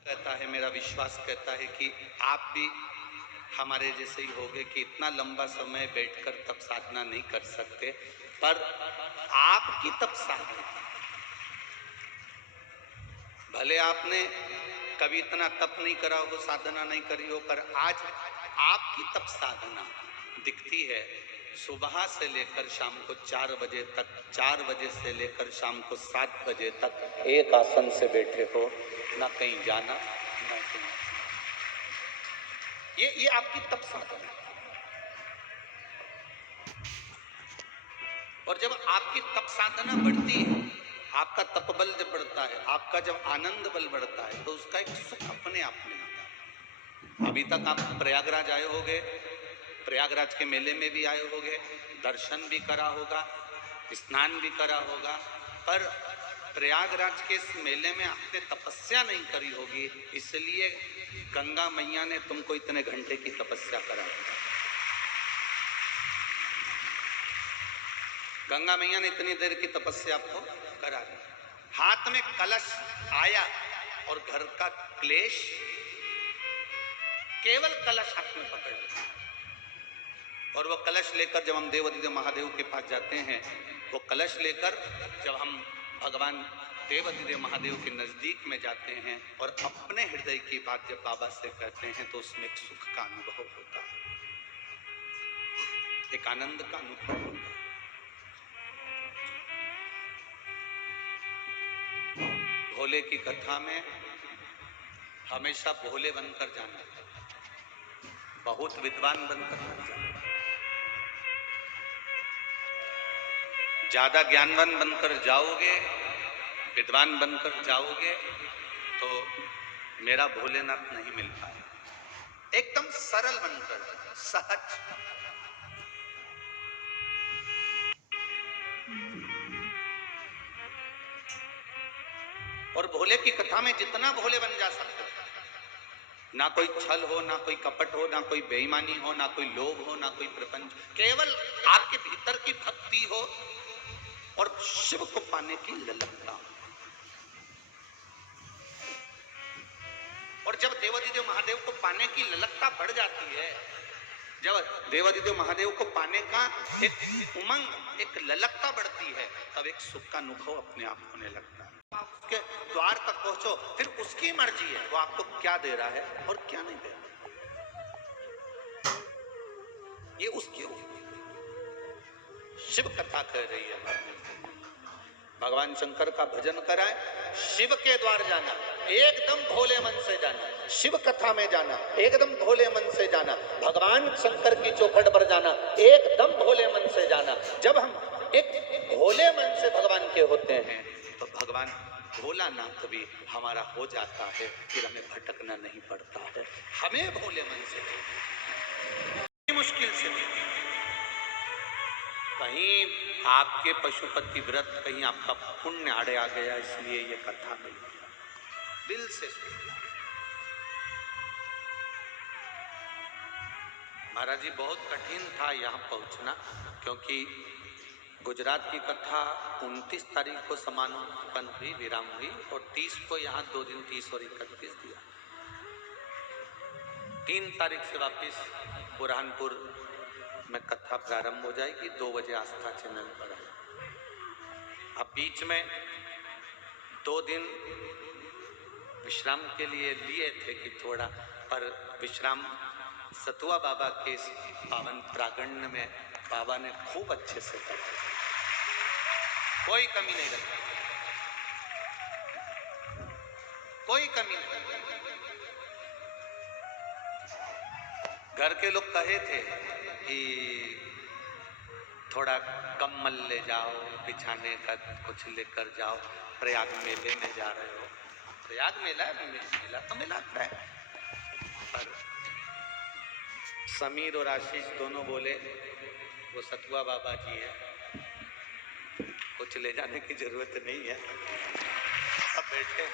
कहता है, मेरा विश्वास कहता है कि आप भी हमारे जैसे ही होगे कि इतना लंबा समय बैठकर तप साधना नहीं कर सकते, पर आपकी तप साधना, भले आपने कभी इतना तप नहीं करा हो, साधना नहीं करी हो, पर आज आपकी तप साधना दिखती है। सुबह से लेकर शाम को 4 बजे तक, 4 बजे से लेकर शाम को 7 बजे तक एक आसन से बैठे हो, ना कहीं जाना ना कहीं। ये आपकी तप साधना है। और जब आपकी तप साधना बढ़ती है, आपका तप बल जब बढ़ता है, आपका जब आनंद बल बढ़ता है, तो उसका एक सुख अपने आप में आता है। अभी तक आप प्रयागराज आए होंगे, प्रयागराज के मेले में भी आए होंगे, दर्शन भी करा होगा, स्नान भी करा होगा, पर प्रयागराज के इस मेले में आपने तपस्या नहीं करी होगी, इसलिए गंगा मैया ने तुमको इतने घंटे की तपस्या कराई। गंगा मैया ने इतनी देर की तपस्या आपको करा दी। हाथ में कलश आया और घर का क्लेश, केवल कलश हाथ में पकड़ लिया, और वो कलश लेकर जब हम देवाधिदेव महादेव के पास जाते हैं, वो कलश लेकर जब हम भगवान देवाधिदेव महादेव के नजदीक में जाते हैं और अपने हृदय की बात जब बाबा से कहते हैं, तो उसमें एक सुख का अनुभव होता है, एक आनंद का अनुभव होता है। भोले की कथा में हमेशा भोले बनकर जाना, बहुत विद्वान बनकर जाना। ज्यादा ज्ञानवान बनकर जाओगे, विद्वान बनकर जाओगे, तो मेरा भोलेनाथ नहीं मिल पाएगा। एकदम सरल बनकर, सहज। और भोले की कथा में जितना भोले बन जा सकते, ना कोई छल हो, ना कोई कपट हो, ना कोई बेईमानी हो, ना कोई लोभ हो, ना कोई प्रपंच, केवल आपके भीतर की भक्ति हो और शिव को पाने की ललकता हो। और जब देवाधिदेव महादेव को पाने की ललकता बढ़ जाती है, जब देवाधिदेव महादेव को पाने का एक उमंग, एक ललकता बढ़ती है, तब एक सुख का अनुभव अपने आप होने लगता है। आप उसके द्वार तक पहुंचो, फिर उसकी मर्जी है वो आपको क्या दे रहा है और क्या नहीं दे रहा, ये उसकी शिव कथा कह रही है। भगवान शंकर का भजन कराए, शिव के द्वार जाना, एकदम भोले मन से जाना, शिव कथा में जाना, एकदम भोले मन से जाना, भगवान शंकर की चौखट पर जाना, एकदम भोले मन से जाना। जब हम एक भोले मन से भगवान के होते हैं, तो भगवान भोलानाथ भी हमारा हो जाता है, फिर हमें भटकना नहीं पड़ता है। हमें भोले मन से मुश्किल से कहीं आपके पशुपति व्रत, कहीं आपका पुण्य आड़े आ गया, इसलिए ये कथा मिल गया, दिल से महाराज जी बहुत कठिन था यहाँ पहुँचना, क्योंकि गुजरात की कथा 29 तारीख को समापन हुई, विराम हुई, और 30 को यहाँ 2 दिन 30 और 31 दिया। 3 तारीख से वापिस बुरहानपुर में कथा प्रारंभ हो जाएगी, 2 बजे आस्था चैनल पर है। अब बीच में 2 दिन विश्राम के लिए लिए थे कि थोड़ा, पर विश्राम सतुआ बाबा के इस पावन प्रांगण में बाबा ने खूब अच्छे से करा, कोई कमी नहीं रखी, कोई कमी नहीं। घर के लोग कहे थे कि थोड़ा कम्बल ले जाओ, बिछाने का कुछ लेकर जाओ, प्रयाग मेले में जा रहे हो। प्रयाग मेला तो मेला है, पर समीर और आशीष दोनों बोले वो सतुआ बाबा जी है, कुछ ले जाने की जरूरत नहीं है, सब बैठे।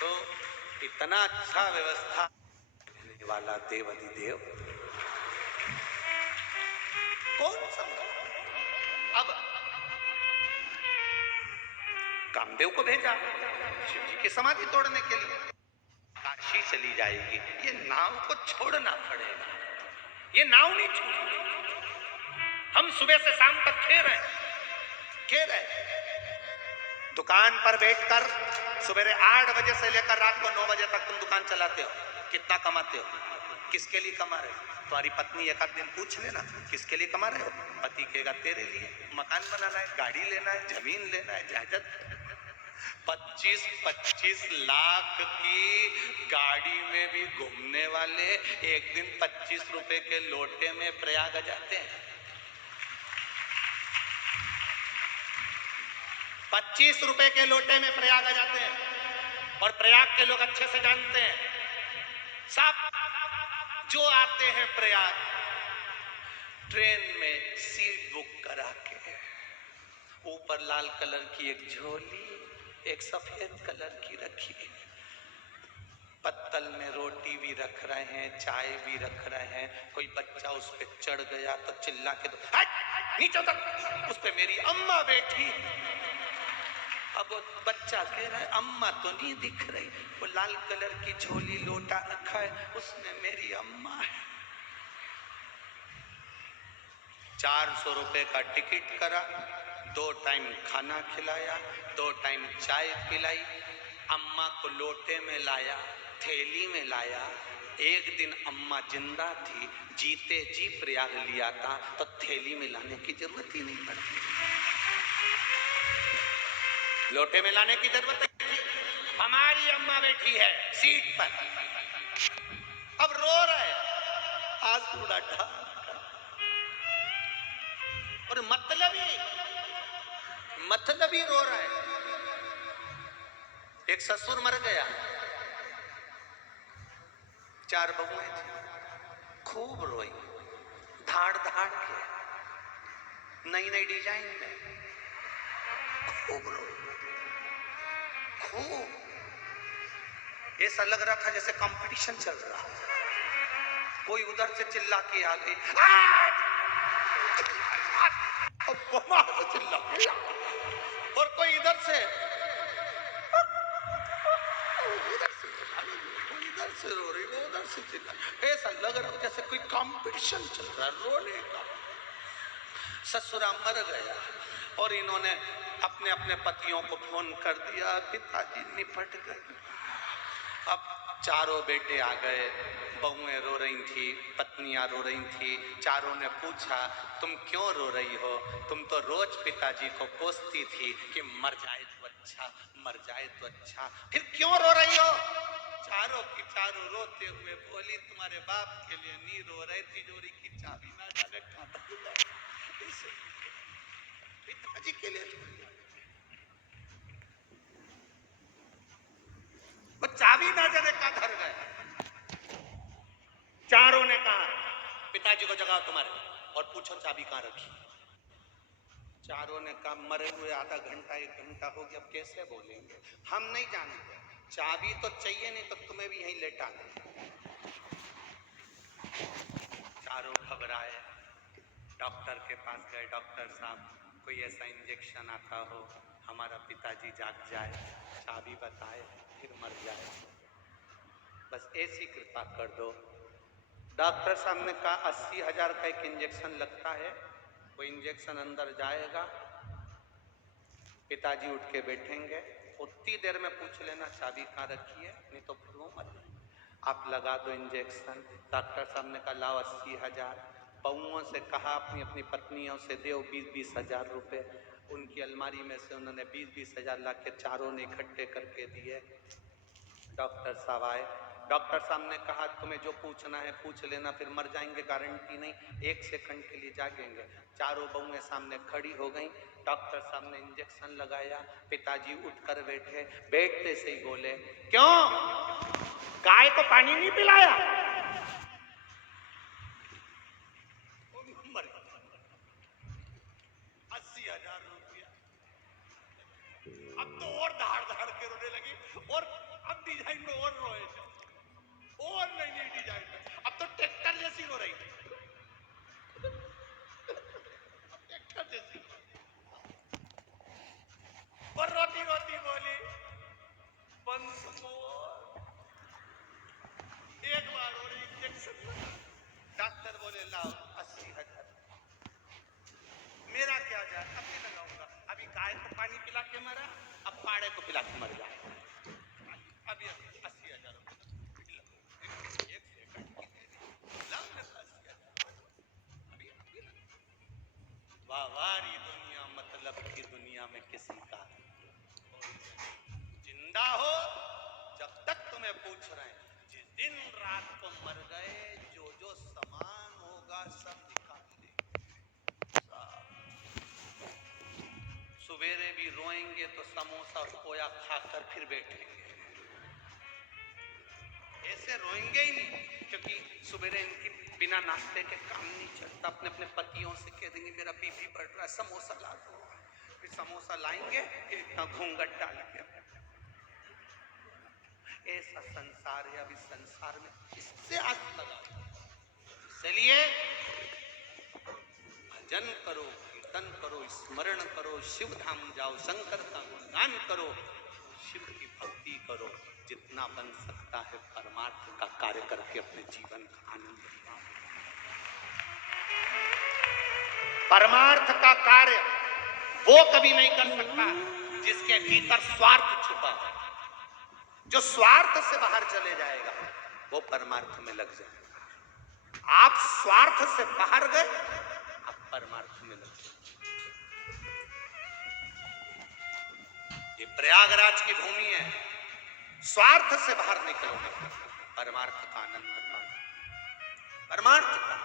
तो इतना अच्छा व्यवस्था वाला देवाधिदेव कौन समझा? अब कामदेव को भेजा शिव जी की समाधि तोड़ने के लिए। काशी चली जाएगी, ये नाव को छोड़ना पड़ेगा, ये नाव नहीं छोड़ेगी। हम सुबह से शाम तक खेर है दुकान पर बैठकर सुबह 8 बजे से लेकर रात को 9 बजे तक तुम दुकान चलाते हो, कितना कमाते हो, किसके लिए कमा रहे हो? तुम्हारी पत्नी एक आध दिन पूछ लेना किसके लिए कमा रहे हो? पति कहेगा तेरे लिए, मकान बनाना है, गाड़ी लेना है, जमीन लेना है, जायदाद। 25-25 लाख की गाड़ी में भी घूमने वाले एक दिन 25 रुपए के लोटे में प्रयाग आ जाते हैं। 25 रुपए के लोटे में प्रयाग आ जाते हैं। और प्रयाग के लोग अच्छे से जानते हैं, सब जो आते हैं प्रयाग ट्रेन में सीट बुक करा के, ऊपर लाल कलर की एक झोली, एक सफेद कलर की रखी है, पत्तल में रोटी भी रख रहे हैं, चाय भी रख रहे हैं। कोई बच्चा उस पे चढ़ गया तो चिल्ला के दो नीचे उतर, उस पे मेरी अम्मा बैठी। अब वो बच्चा कह रहा है अम्मा तो नहीं दिख रही, वो लाल कलर की झोली लोटा रखा है, उसमें मेरी अम्मा है। 400 रुपए का टिकट करा, 2 टाइम खाना खिलाया, 2 टाइम चाय पिलाई, अम्मा को लोटे में लाया, थैली में लाया। एक दिन अम्मा जिंदा थी, जीते जी प्रयाग लिया था तो थैली में लाने की जरूरत ही नहीं पड़ती, लोटे में लाने की जरूरत नहीं। हमारी अम्मा बैठी है सीट पर, अब रो रहे, आंसू डाटा, और मतलबी रो रहा है। एक ससुर मर गया, 4 बहुएं थी, खूब रोई, धाड़ धाड़ के, नई नई डिजाइन में, खूब रोई, खूब। ऐसा लग रहा था जैसे कंपटीशन चल रहा है। कोई उधर से चिल्ला के आ गई, चिल्ला, और कोई इधर से रो रही, वो उधर से चिल्ला। ऐसा लग रहा है जैसे कोई कंपटीशन चल रहा है रोने का। ससुरा मर गया और इन्होंने अपने अपने पतियों को फोन कर दिया, पिताजी निपट गए। अब चारों बेटे आ गए, बहुएं रो रही थी, पत्नियां रो रही थी। चारों ने पूछा तुम क्यों रो रही हो? तुम तो रोज पिताजी को कोसती थी कि मर जाए तो अच्छा, मर जाए तो अच्छा, फिर क्यों रो रही हो? चारों की चारों रोते हुए बोली तुम्हारे बाप के लिए नहीं रो रहे, तिजोरी की चाबी ना जाने कहां इसे पिताजी के लिए वो चाबी ना जाने का धर गए। चारों ने कहा पिताजी को जगाओ तुम्हारे और पूछो चाबी कहां रखी। चारों ने कहा मरे हुए आधा घंटा 1 घंटा हो गया, अब कैसे बोलेंगे, हम नहीं जानते, चाबी तो चाहिए, नहीं तो तुम्हें भी यहीं लेटा दे। चारों घबराए, डॉक्टर के पास गए, डॉक्टर साहब कोई ऐसा इंजेक्शन आता हो हमारा पिताजी जाग जाए, चाबी बताए, फिर मर जाए, बस ऐसी कृपा कर दो। डॉक्टर साहब ने कहा 80,000 का एक इंजेक्शन लगता है, वो इंजेक्शन अंदर जाएगा, पिताजी उठ के बैठेंगे, उतनी देर में पूछ लेना चाबी कहाँ रखी है, नहीं तो फिर वो मर जाए, आप लगा दो इंजेक्शन। डॉक्टर साहब ने कहा लाओ 80,000। बहुओं से कहा अपनी अपनी पत्नियों से दो 20-20 हजार रुपए, उनकी अलमारी में से उन्होंने 20-20 हजार ला के चारों ने इकट्ठे करके दिए। डॉक्टर साहब आए, डॉक्टर साहब ने कहा तुम्हें जो पूछना है पूछ लेना, फिर मर जाएंगे गारंटी नहीं, 1 सेकंड के लिए जागेंगे। चारों बहुएं सामने खड़ी हो गई, डॉक्टर साहब ने इंजेक्शन लगाया, पिताजी उठकर बैठे, बैठते से ही बोले क्यों गाय को पानी नहीं पिलाया? मर गया। 80,000 रुपया। अब तो और धाड़ धाड़ के रोने लगी, और अब डिजाइन में और रोए, और नई डिजाइन में, अब तो ट्रैक्टर जैसी रो रही, अब ट्रैक्टर जैसी। पानी पिला के मरा, अब पाड़े को पिला के मर जाएगा। अभी 80,000 एक सेकंड की वावारी दुनिया, मतलब की दुनिया में किसी का जिंदा हो जब तक तुम्हें पूछ रहे हैं, जिस दिन रात को मर गए जो जो सामान होगा सब निकाल देंगे। सवेरे भी रोएंगे तो समोसा खोया खाकर फिर बैठेंगे, ऐसे रोएंगे ही नहीं, क्योंकि सवेरे इनकी बिना नाश्ते के काम नहीं चलता। अपने अपने पतियों से कह देंगे मेरा बीपी बढ़ रहा है, समोसा ला दो, फिर समोसा लाएंगे, इतना घूंघट डाल के। ऐसा संसार है, अभी संसार में इससे आग लगा। इसलिए भजन करो, कीर्तन करो, स्मरण करो, शिव धाम जाओ, शंकर का गुणगान करो, शिव की भक्ति करो, जितना बन सकता है परमार्थ का कार्य करके अपने जीवन का आनंद पाओ। परमार्थ का कार्य वो कभी नहीं कर सकता जिसके भीतर स्वार्थ छुपा हो। जो स्वार्थ से बाहर चले जाएगा वो परमार्थ में लग जाएगा। आप स्वार्थ से बाहर गए, आप परमार्थ में लग जाए। ये प्रयागराज की भूमि है, स्वार्थ से बाहर निकलोगे परमार्थ का आनंद पाओगे। परमार्थ का